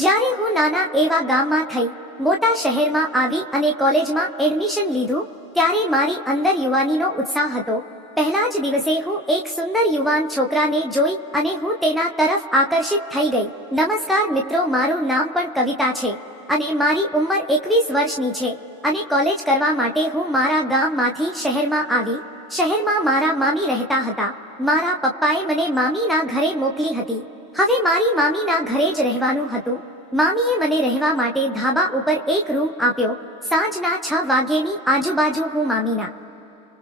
જ્યારે હું નાના એવા ગામમાં થઈ, મોટા શહેરમાં આવી અને કોલેજમાં એડમિશન લીધું, ત્યારે મારી અંદર યુવાનીનો ઉત્સાહ હતો. પહેલા જ દિવસે હું એક સુંદર યુવાન છોકરાને જોઈ અને હું તેના તરફ આકર્ષિત થઈ ગઈ. નમસ્કાર મિત્રો, મારું નામ પણ કવિતા છે અને મારી ઉંમર એકવીસ વર્ષની છે અને કોલેજ કરવા માટે હું મારા ગામમાંથી શહેરમાં આવી. શહેરમાં મારા મામી રહેતા હતા. મારા પપ્પાએ મને મામીના ઘરે મોકલી હતી. હવે મારી મામીના ઘરે જ રહેવાનું હતું. મામીએ મને રહેવા માટે ધાબા ઉપર એક રૂમ આપ્યો. સાંજના છ વાગ્યેની આજુબાજુ હું મામીના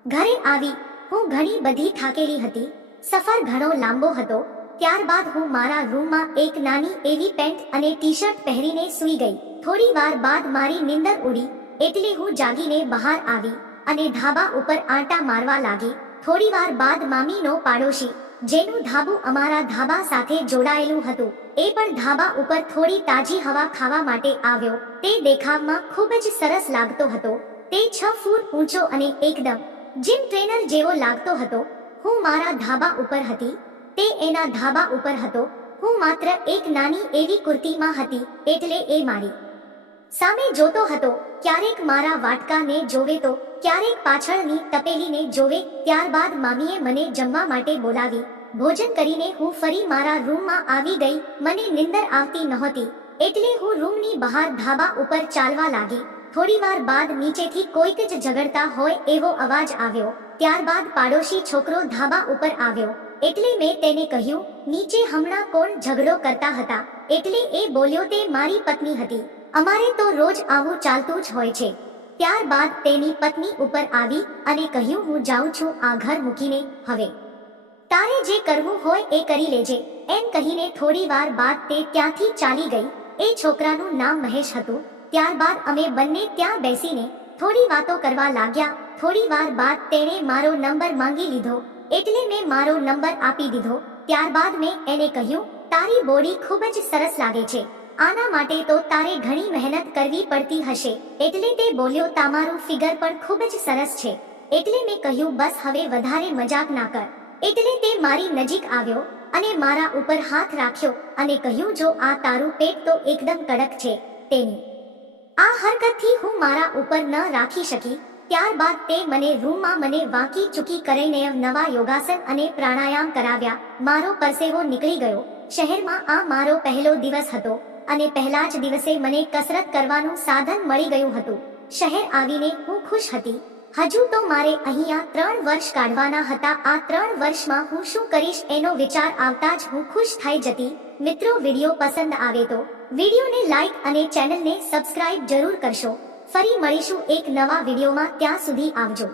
ઘરે આવી. હું ઘણી બધી થાકેલી હતી. સફર ઘણો લાંબો હતો. ત્યારબાદ હું મારા રૂમમાં એક નાની એવી પેન્ટ અને ટી શર્ટ પહેરીને સૂઈ ગઈ. થોડી વાર બાદ મારી નીંદર ઉડી, એટલે હું જાગીને બહાર આવી અને ધાબા ઉપર આંટા મારવા લાગી. થોડી વાર બાદ મામીનો પાડોશી જેનું ધાબુ અમારા ધાબા સાથે જોડાયેલું હતું. એ પણ ધાબા ઉપર થોડી તાજી હવા ખાવા માટે આવ્યો. તે દેખાવમાં ખૂબ જ સરસ લાગતો હતો. તે છ ફૂટ ઊંચો અને એકદમ જીમ ટ્રેનર જેવો લાગતો હતો. હું મારા ધાબા ઉપર હતી. તે એના ધાબા ઉપર હતો. હું માત્ર એક નાની એવી કુર્તીમાં હતી. એટલે એ મારી સામે જોતો હતો, ક્યારેક મારા વાટકાને જોવે તો, ક્યારેક પાછળની તપેલીને જોવે, ત્યારબાદ મામીએ મને જમવા માટે બોલાવી. ભોજન કરીને હું ફરી મારા રૂમમાં આવી ગઈ, મને નિંદર આવતી નહોતી. એટલે હું રૂમની બહાર ધાબા ઉપર ચાલવા લાગી. થોડીવાર બાદ નીચેથી કોઈક જ ઝઘડતા હોય એવો અવાજ આવ્યો. ત્યારબાદ પાડોશી છોકરો ધાબા ઉપર આવ્યો. એટલે મેં તેને કહ્યું, નીચે હમણાં કોણ ઝઘડો કરતા હતા? એટલે એ બોલ્યો તે મારી પત્ની હતી. અમારે તો રોજ આવું ચાલતું જ હોય છે. ત્યારબાદ તેની પત્ની ઉપર આવી અને કહ્યું, હું જાઉં છું આ ઘર મૂકીને, હવે. તારે જે કરવું હોય એ કરી લેજે. એમ કહીને થોડી વાર બાદ તે ત્યાંથી ચાલી ગઈ. એ છોકરાનું નામ મહેશ હતું. ત્યારબાદ અમે બંને ત્યાં બેસીને થોડી વાતો કરવા લાગ્યા. થોડી વાર બાદ તેણે મારો નંબર માંગી લીધો. એટલે મેં મારો નંબર આપી દીધો. ત્યારબાદ મેં એને કહ્યું તારી બોડી ખૂબ જ સરસ લાગે છે. આના માટે તો તારે ઘણી મહેનત કરવી પડતી હશે. એટલે તે બોલ્યો, તમારું ફિગર પણ ખૂબ જ સરસ છે. એટલે મેં કહ્યું, બસ હવે વધારે મજાક ના કર. એટલે તે મારી નજીક આવ્યો અને મારા ઉપર હાથ રાખ્યો અને કહ્યું, જો આ તારું પેટ તો એકદમ કડક છે, તેની. આ હરકતથી હું મારા ઉપર ન રાખી શકી. ત્યારબાદ તે મને રૂમમાં મને વાંકી ચૂકી કરીને નવા યોગાસન અને પ્રાણાયામ કરાવ્યા. મારો પરસેવો નીકળી ગયો. શહેરમાં આ મારો પહેલો દિવસ હતો અને પહેલા જ દિવસે મને કસરત કરવાનું સાધન મળી ગયું હતું. શહેર આવીને હું ખુશ હતી. હજુ તો મારે અહીંયા ત્રણ વર્ષ કાઢવાના હતા. આ ત્રણ વર્ષમાં હું શું કરીશ એનો વિચાર આવતા જ હું ખુશ થઈ જતી. મિત્રો, વીડિયો પસંદ આવે તો વિડીયોને લાઈક અને ચેનલને સબસ્ક્રાઇબ જરૂર કરશો. ફરી મળીશું એક નવા વિડીયોમાં. ત્યાં સુધી આવજો.